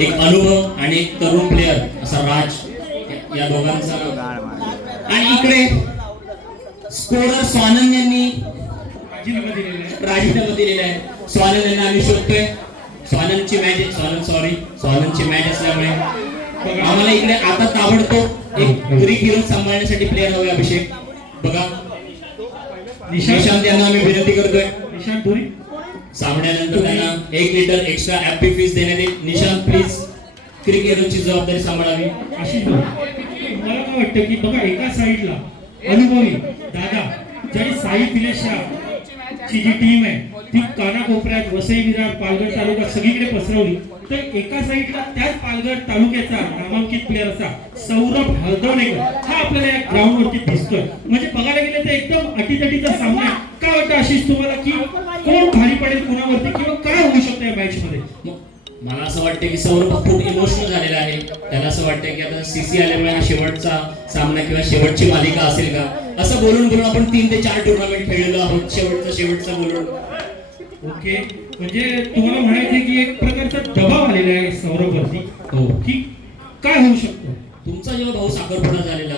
एक अनुभव आणि एक तरुण प्लेयर असा राज या दोघांचा. आणि इकडे स्कोरर स्वानंद यांनी राजीनामा दिलेला आहे. स्वानंद यांना आम्ही शोधतोय. स्वानंदची मॅच असल्यामुळे आम्हाला इकडे आता ताबडतोब एक ग्रीक हिरो सांभाळण्यासाठी प्लेयर हवे. अभिषेक बघा, निशांत यांना आम्ही विनंती करतोय. निशांत पुरी सामन्यानंतर त्यांना 1 लिटर एक्स्ट्रा ॲपी फीस देण्यात येईल. निशांत प्लीज ग्रीक हिरोची जबाबदारी सांभाळावी. अशी मला काय वाटतं की बघा, एका साईडला अनुभवी दादा ज्याने साई फिलेशा ची जी टीम आहे ती कानाकोपऱ्यात वसई, विरार, पालघर तालुका सगळीकडे पसरवली, तर एका साईडला त्याच पालघर तालुक्याचा नामांकित प्लेअर असा सौरभ हळदवणेकर हा आपल्याला या ग्राउंड वरती दिसतोय. म्हणजे बघायला गेलं तर एकदम अटीतटीचा सामना आहे. काय वाटतं आशिष तुम्हाला की कोण भारी पडेल कोणावरती किंवा काय होऊ शकतं या मॅच मध्ये? मला असं वाटतं की सौरभ खूप इमोशनल झालेला आहे. त्याला असं वाटतं की आता सीसी आल्यामुळे हा शेवटचा सामना किंवा शेवटची मालिका असेल का, असं बोलून आपण 3 ते 4 टुर्नामेंट खेळलेलो आहोत. शेवटचं बोलून ओके, म्हणजे तुम्हाला म्हणायचं की एक प्रकारचा दबाव आलेला आहे सौरभवरती. हो, की काय होऊ शकतं? तुमचा जेव्हा भाऊ साखरपुडा झालेला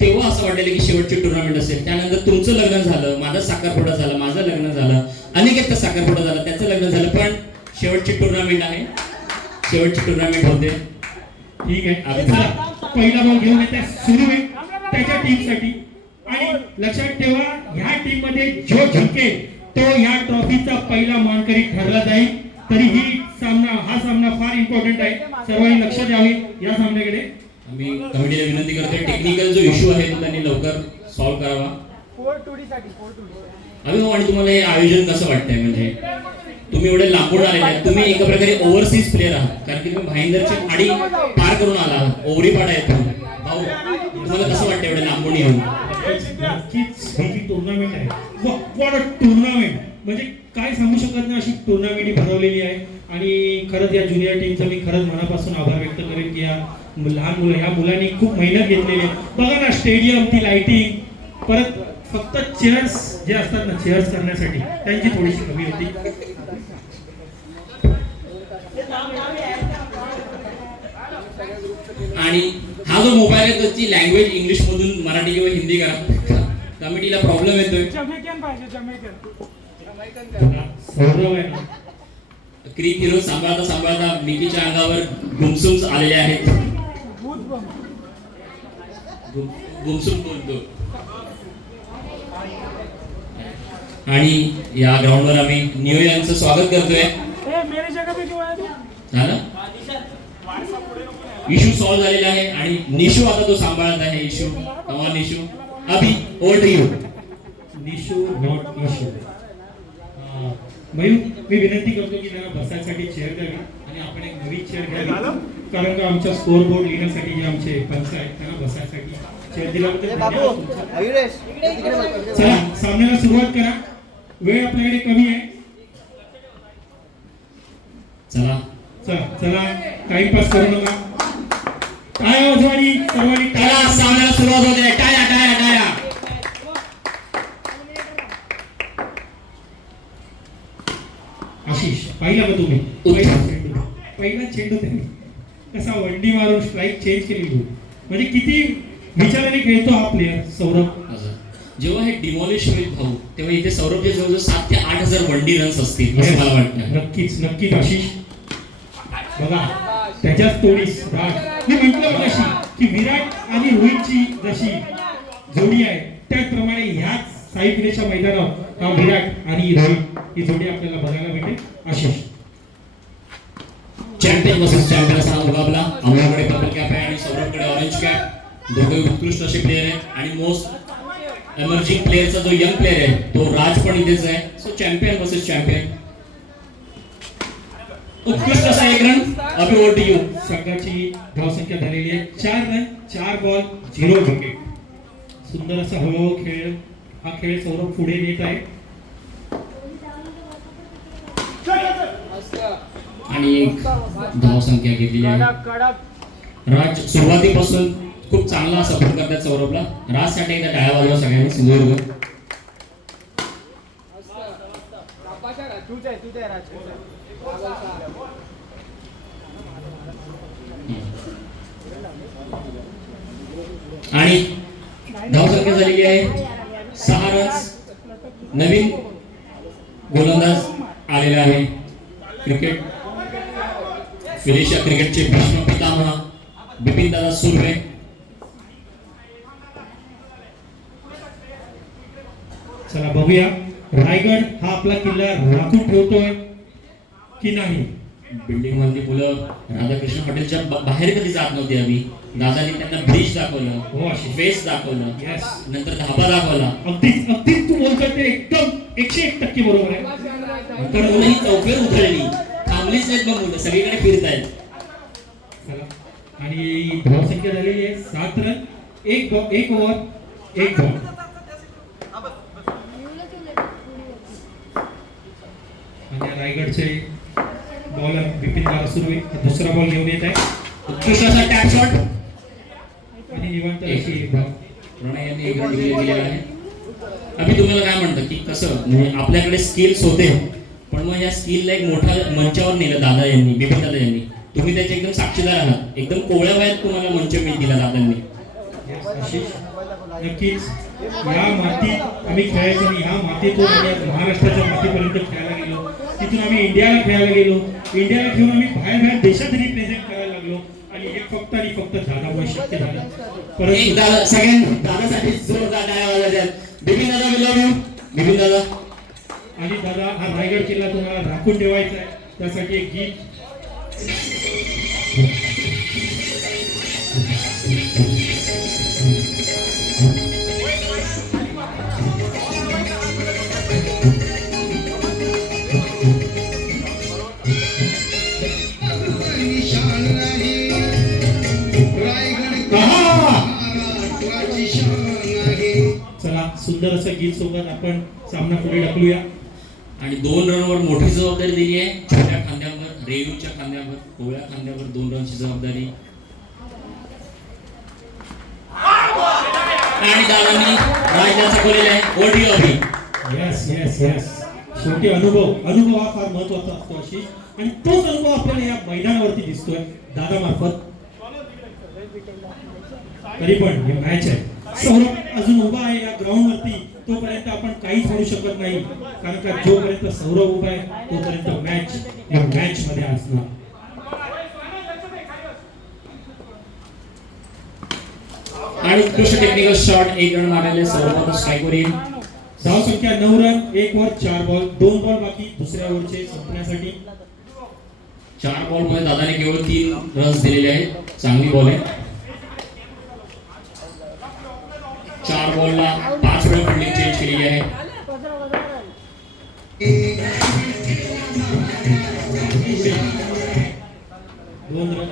तेव्हा असं वाटलेलं की शेवटची टुर्नामेंट असेल. त्यानंतर तुमचं लग्न झालं, माझा साखरपुडा झाला, माझं लग्न झालं, अनेक साखरपुडा झाला, त्याचं लग्न झालं, पण शेवटची टुर्नामेंट आहे. शेवटची टुर्नामेंट होते. ठीक आहे, पहिला बॉल घेऊन येते सुरू आहे त्याच्या टीमसाठी. आणि लक्षात ठेवा, ह्या टीम मध्ये जो जिंकेल तो ह्या ट्रॉफीचा पहिला मानकरी ठरला जाईल. तरी हा सामना फार इम्पॉर्टंट आहे. सर्वांनी लक्ष द्यावे या सामन्याकडे. आम्ही कमिटीला विनंती करतोय, टेक्निकल जो इश्यू आहे तो त्यांनी लवकर सॉल्व्ह करावा. 4-2 साठी आणि तुम्हाला हे आयोजन कसं वाटतंय? म्हणजे तुम्ही एवढे लांबून आलेले आहेत, तुम्ही एका प्रकारे ओव्हरसीज प्लेअर आहात, कारण की तुम्ही भाईंदरची खाडी पार करून आला आहात, ओव्हरीपाडा आहे तुम्ही. भाऊ, तुम्हाला कसं वाटतं एवढे लांबून येऊन? नक्कीच ही जी टुर्नामेंट आहे, व्हॉट अ टुर्नामेंट, म्हणजे काय सांगू शकत नाही अशी टुर्नामेंट ही भरवलेली आहे. आणि खरंच या ज्युनियर टीमचा मी खरंच मनापासून आभार व्यक्त करेन की या लहान मुलं, ह्या मुलांनी खूप मेहनत घेतलेली आहे. बघा ना, स्टेडियम, ती लाइटिंग, परत फक्त चेअर्स जे असतात ना, चेअर्स करण्यासाठी त्यांची थोडीशी कमी होती. आणि हा जो मोबाईल आहे त्याची लँग्वेज इंग्लिश मधून मराठी किंवा हिंदी करा. कमिटीला प्रॉब्लेम येतोय. क्रिक हिरो सांभाळता मिकीच्या अंगावर गुमसुम आलेले आहेत. गुमसुम बोलतो. आणि या ग्राउंडवर आम्ही नियो यांचं स्वागत करतोय. झालं, इशू सॉल्व्ह झालेला आहे आणि निशू आता तो सांभाळत आहे. इशू, कमा Nishu, Abhi over to you. Nishu not Ishu. Mayur, मी विनंती करतो की त्यांना बसायसाठी चेअर द्यावी आणि आपण एक नवी चेअर घ्यावी, कारण का आमच्या स्कोर बोर्ड लिहिण्यासाठी जे आमचे पंच आहेत त्यांना बसायसाठी चेअर दिल्याबद्दल. चला, सामन्याला सुरुवात करा. वेळ आपल्याकडे कमी आहे. चला चला चला, टाइमपास करू नका. टाळ्या वाजवानी सर्वांनी. चला, सामन्याला सुरुवात होते. टाळ्या टाळ्या टाळ्या. आशिष, पाहिलं का तुम्ही? पहिला चेंडू त्यांनी कसा वंडी मारून स्ट्राईक चेंज केली. म्हणजे किती विचाराने खेळतो हा प्लेअर सौरभ. जेव्हा हे डिमॉलिश होईल भाऊ, तेव्हा इथे सौरभचे जवळजवळ 7 ते 8 हजार वनडी रन्स असतील असं मला वाटतं. नक्कीच नक्कीच आशिष. बघा, त्याच्याच तोडीस राज मी म्हटलं जशी की विराट आणि रोहितची जशी जोडी आहे, त्याचप्रमाणे ह्याच साई फिलेच्या मैदानावर हा विराट आणि रोहित ही जोडी आपल्याला बघायला भेटेल. आशिष, चॅम्पियन वर्सेस चॅम्पियन असा मुकाबला. आम्हाकडे पर्पल कॅप आहे आणि सौरभकडे ऑरेंज कॅप. दोघे उत्कृष्ट असे प्लेयर आहेत आणि मोस्ट एमर्जिंग प्लेअरचा जो यंग प्लेअर आहे तो राज पण इथेच आहे. So champion versus champion. उत्कृष्ट असा 1 run. Abhi over to you. संघाची धावसंख्या झालेली आहे 4 रन, 4 बॉल, 0 विकेट. सुंदर असा हळूहळू खेळ हा खेळ सौरभ पुढे नेत आहे. आणि एक धावसंख्या घेतलेली आहे. राज सुरुवातीपासून खूप चांगला सपोर्ट करतात सौरभला. राजसाठी एकदा टाळ्या वाजवा सगळ्यांनी. सिंधुदुर्ग. आणि धावसंख्या झालेली आहे 6 रन्स. नवीन गोलंदाज आलेला आहे. क्रिकेट फिनिशर क्रिकेटचे भीष्म पितामह बिपिन दादा सुर्वे. चला बघूया रायगड हा आपला किल्ला राखून ठेवतोय की नाही. बिल्डिंग मधली मुलं राधाकृष्ण हॉटेलच्या बाहेर कधी जात नव्हती. आम्ही दादानी त्यांना ब्रिज दाखवलं, हो अशी फेस दाखवलं, येस नंतर धाबा दाखवला. अगदीच अगदीच तू बोलतोय ते एकदम 101% बरोबर आहे. पण मुलं ही चौफेर उतरली, थांबलीच नाहीत. मग मुलं सगळीकडे फिरतायत. चला आणि धावसंख्या झालेली आहे 7 रन, 1 ओव्हर 1 बॉल. आणि रायगडचे बॉलर बिपिन दादा सुर्वे दुसरा बॉल घेऊन येत आहे उत्कृष्ट असा टॅप शॉट आणि निवांत अशी बॉल. प्रणय यांनी एक रन दिलेला आहे. अभि तुम्हाला काय म्हणतं की कसं म्हणजे आपल्याकडे स्किल्स होते, पण मग या स्किलला एक मोठ्या मंचावर नेलं दादा यांनी, बिपिन दादा यांनी. तुम्ही त्याचे एकदम साक्षीदार आहात. एकदम कोवळ्या वयात तुम्हाला मंच मिळतील दादांनी. आशिष नक्कीच या मातीत आम्ही खेळायचो आणि ह्या मातीतून आम्ही महाराष्ट्राच्या मातीपर्यंत खेळायला गेलो. तिथून आम्ही इंडियाला खेळायला गेलो. इंडियाला खेळून आम्ही बाहेर देशात रिप्रेझेंट करायला लागलो आणि हे फक्त आणि फक्त दादामुळे शक्य झालं. एक परंतु दादा सगळ्यांनी दादासाठी जोरदार टाळ्या वाजवल्या. बिपिन दादा वी लव्ह यू. बिपिन दादा आणि दादा हा रायगड किल्ला तुम्हाला राखून ठेवायचा आहे, त्यासाठी एक गीत. चला सुंदर असं गीत सोबत आपण सामना पुढे ढकलूया. आणि 2 रनवर मोठी जबाबदारी दिली आहे. छोट्या खांद्यावर, रेयूच्या खांद्यावर, कोवळ्या खांद्यावर 2 रनची जबाबदारी. आणि दादांनी राजा चकवलेला आहे. ओडी अभि. येस येस येस शेवटी अनुभव हा फार महत्वाचा असतो आशिष, आणि तोच अनुभव आपल्याला या मैदानावरती दिसतोय दादा मार्फत. तरी पण हे मॅच आहे. सौरभ अजून उभा आहे या ग्राउंड वरती, तोपर्यंत आपण काहीच म्हणू शकत नाही, कारण का जोपर्यंत सौरभ उभा आहे तोपर्यंत मॅच या मॅच मध्ये असणार. आणि उत्कृष्ट टेक्निकल शॉट. 1 रन मारलेले सौरभ स्ट्राईकवर येईल. धाव संख्या 9 रन, 1 ओव्हर 4 बॉल, 2 बॉल बाकी दुसऱ्या ओव्हरचे संपण्यासाठी. 4 बॉल मध्ये दादाने केवळ 3 रन्स दिलेले आहेत. चांगली बॉल आहे. 4 बॉलला 5 वेळा फिल्डिंग चेंज केलेली आहे. दोन रन.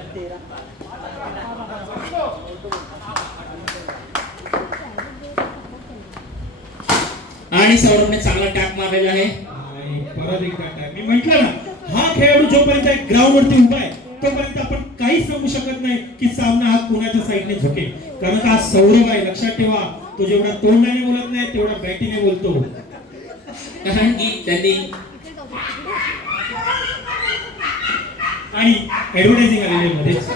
आणि सौरभने चांगला टॅप मारलेला आहे. आणि परत एकदा टाइम. मी म्हटलं ना, हा खेळाडू जोपर्यंत ग्राउंड वरती उभा आहे तोपर्यंत आपण काहीच सांगू शकत नाही की सामना हा कोणाच्या साईडने झुकेल, कारण का सौरभ आहे. लक्षात ठेवा, तो जेवढा तोंडाने बोलत नाही तेवढा बॅटीने बोलतो. कारण की त्यांनी आणि ऍडव्हर्टायझिंग आलेली मध्येच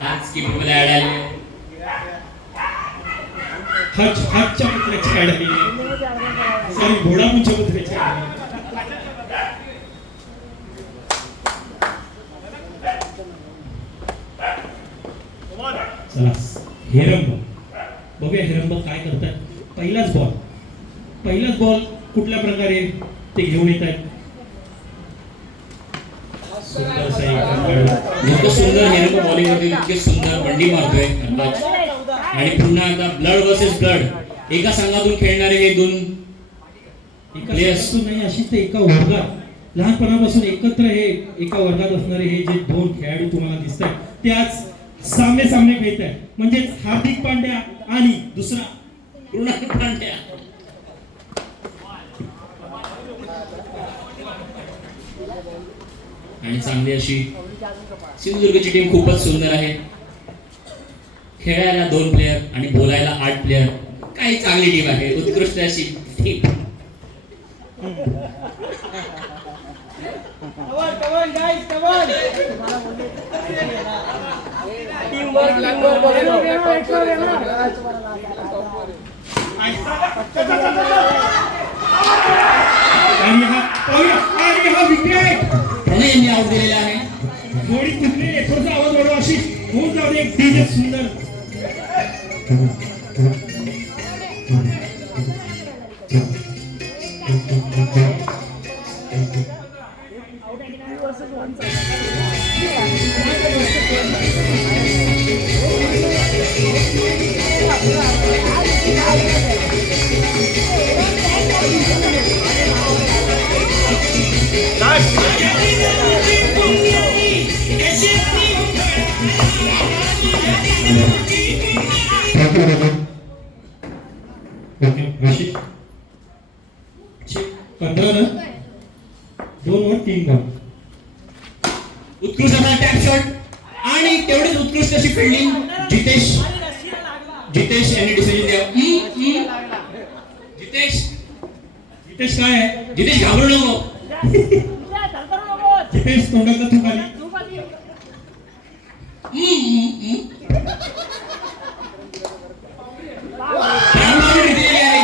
आज कीपरला ऍड आले. हातच्या पुतळ्याची ऍड आलेली आहे. सॉरी, घोडापूरच्या पुतळ्याची ऍड आलेली आहे. चला हेरंब बघूया, हेरंब काय करतात. पहिलाच बॉल कुठल्या प्रकारे ते घेऊन येत आहेत. सुंदर हेरंब बॉलिंग मध्ये इतके सुंदर बंडी मारतोय अंदाज. आणि पुन्हा एकदा ब्लड वर्सेस ब्लड. एका संघातून खेळणारे हे 2 प्लेयर्स नाही, अशीच ते एका वर्गात लहानपणापासून एकत्र हे एका वर्गात असणारे हे जे 2 खेळाडू तुम्हाला दिसत आहेत ते आज सामने खेळत आहेत. म्हणजेच हार्दिक पांड्या आणि दुसरा कृणाल पांड्या. आणि चांगली अशी सिंधुदुर्गची टीम खूपच सुंदर आहे. खेळायला 2 प्लेयर आणि बोलायला 8 प्लेयर. काही चांगली टीम आहे, उत्कृष्ट अशी team. Come on, guys, come on! आणि हा विकेट प्रणय यांनी आउट दिलेला आहे. जोडी तुटली आहे. थोडासा आवाज वाढवा अशी होऊन जाऊ दे. एक डीजे सुंदर उत्कृष्ट असा टॅप शॉट आणि तेवढीच उत्कृष्ट अशी फिल्डिंग जितेश यांनी डिसिजन द्यावं. जितेश काय आहे? जितेश घाबरू नको. जितेश तोंडाचा तू खाली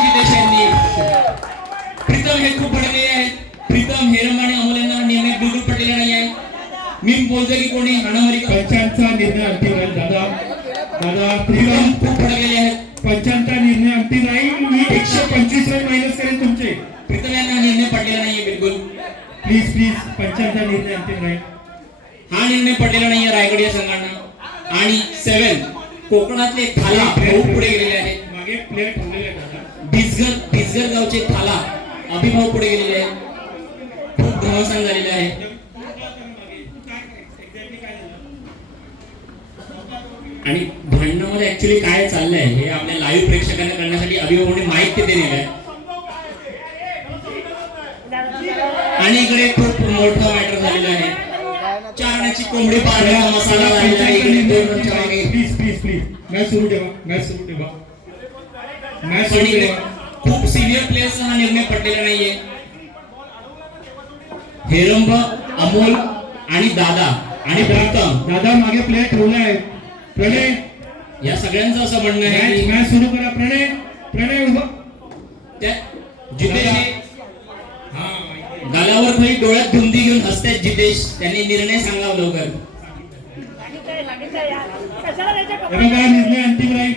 जितेश यांनी. प्रीतम हे खूप भडकलेले आहेत. प्रीतम हेरम आणि अमोल यांना निर्णय बिलकुल पडलेला नाही आहे. मी बोलतो की कोणी हाणामारी पंचांचा निर्णय अंतिम राहील. दादा प्रीतम खूप भडकलेले आहेत. पंचांचा निर्णय अंतिम राहील. मी 125 रन मायनस करेन तुमचे. प्रीतम यांना निर्णय पडलेला नाहीये बिलकुल. प्लीज पंचांचा निर्णय अंतिम राहील. हा निर्णय पडलेला नाहीये रायगड या संघांना. आणि 7 कोकणातले थाला भाऊ पुढे गेलेले आहेत. मागे प्लेअर ठेवलेले आहेत दादा. बिसगर गावचे थाला अभिभाऊ पुढे गेलेले आहेत. खूप घमासान झालेले आहे. आणि भांडणामध्ये ऍक्च्युली काय चाललंय हे आपल्या लाईव्ह प्रेक्षकांना करण्यासाठी अभिभावने माहीत तिथे दिलंय. आणि इकडे खूप मोठा मॅटर झालेला आहे. चारण्याची कोंबडी पाडण्याचा मसाला झालेला आहे. इकडे 2 रनच्या मागे. प्लीज मॅच सुरू ठेवा. पण इकडे खूप सिनियर प्लेयर्सचा हा निर्णय पडलेला नाहीये. हेरंब, अमोल आणि दादा आणि प्रीतम दादा मागे प्लेअर ठेवले आहेत. प्रणय या सगळ्यांचं असं म्हणणं आहे की मॅच सुरू करा. प्रणय उभा. त्या जितेश गालावर खाली डोळ्यात धुंदी घेऊन हसतायत जितेश. त्यांनी निर्णय सांगावा लवकर. निर्णय अंतिम राहील.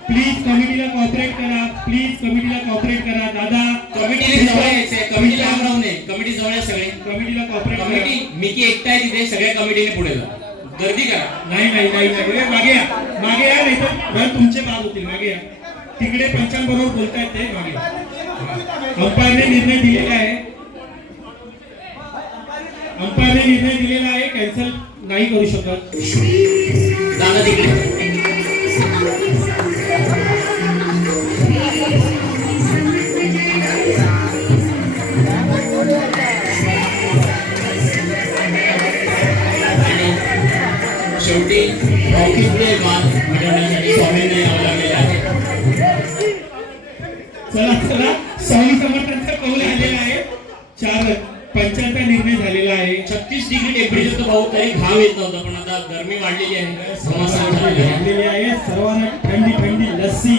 प्लीज कमिटीला कॉपरेट करा. दादा कमिटीने जवळ यायचंय. कमिटीला लांब राहू नये. कमिटी जवळ आहे सगळे. कमिटीला कॉपरेट कमिटी मिकी एकटा आहे तिथे. सगळ्या कमिटीने पुढे जा. गर्दी करा. नाही मागे या नाही तर तुमचे बाद होतील. मागे या. तिकडे पंचांबरोबर बोलतायत ते. मागे अंपायरने निर्णय दिलेला आहे. कॅन्सल नाही करू शकत. दादा तिकडे शेवटी ट्रॉफीचे मान मिळवण्यासाठी स्वामींना यावं लागलेलं आहे. चला स्वामी समर्थांचा कौल आलेला आहे. 4 पंचांचा निर्णय झालेला आहे. 36 डिग्री टेम्परेचर भाऊ तरी घाव येत नव्हता. पण आता गरमी वाढलेली आहे. झालेली आहे. सर्वांना थंडी लस्सी,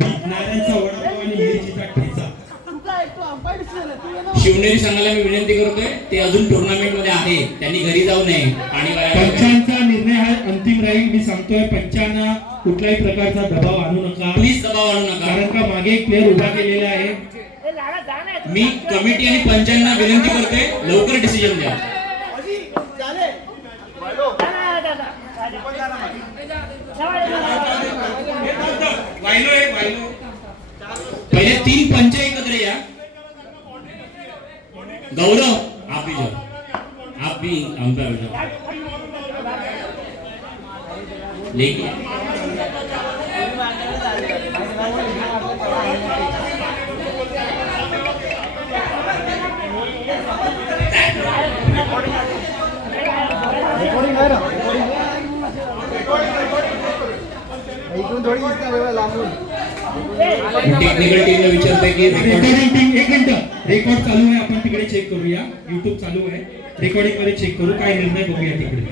नारळाचा वडापाव आणि मिरचीचा ठेचा. शिवनेरी संघाला मी विनंती करतोय ते अजून टुर्नामेंट मध्ये आहे. त्यांनी घरी जाऊ नये. पाणी पंचांचा निर्णय हा अंतिम राहील. मी सांगतोय पंचांना कुठल्याही प्रकारचा दबाव आणू नका. प्लीज दबाव आणू नका. कारण का मागे एक प्लेअर उभा केलेला आहे. मी कमिटी आणि पंचांना विनंती करतोय लवकर डिसिजन द्या. पहिले 3 पंच एकत्र या. गौरव आप भी जाओ. आप भी अंपायर हो जाओ. लेकिन टेक्निकल टीमला विचारतोय की रेकॉर्डिंग टीम 1 मिनिट रेकॉर्ड चालू आहे. आपण तिकडे चेक करूया. YouTube चालू आहे. रेकॉर्डिंग मध्ये चेक करू. काय निर्णय बघूया तिकडे.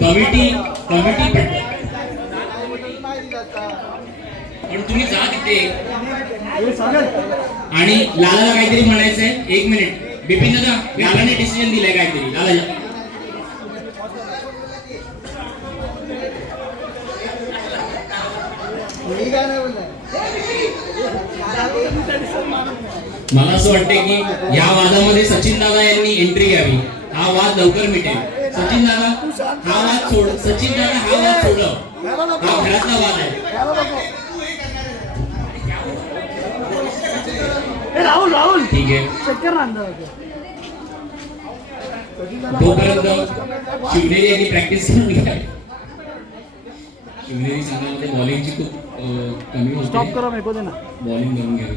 कमिटी पण तुम्ही जा तिथे आणि लालाला काहीतरी म्हणायचंय. 1 मिनिट बिपिन दादा, लालाने डिसिजन दिलाय काहीतरी. लाला मला असं वाटतंय की या वादामध्ये सचिन दादा यांनी एंट्री घ्यावी. हा वाद लवकर मिटेल. सचिन दादा हा वाद सोड. सचिन दादा हा वाद सोडव. हा घरातला वाद आहे. राहुल ठीक आहे. तोपर्यंत शिवनेरी यांनी प्रॅक्टिस करून घ्या. शिवनेरी संघामध्ये बॉलिंगची खूप कमी होते. स्टॉप करा मेरे को देना बॉलिंग करून घ्यावी.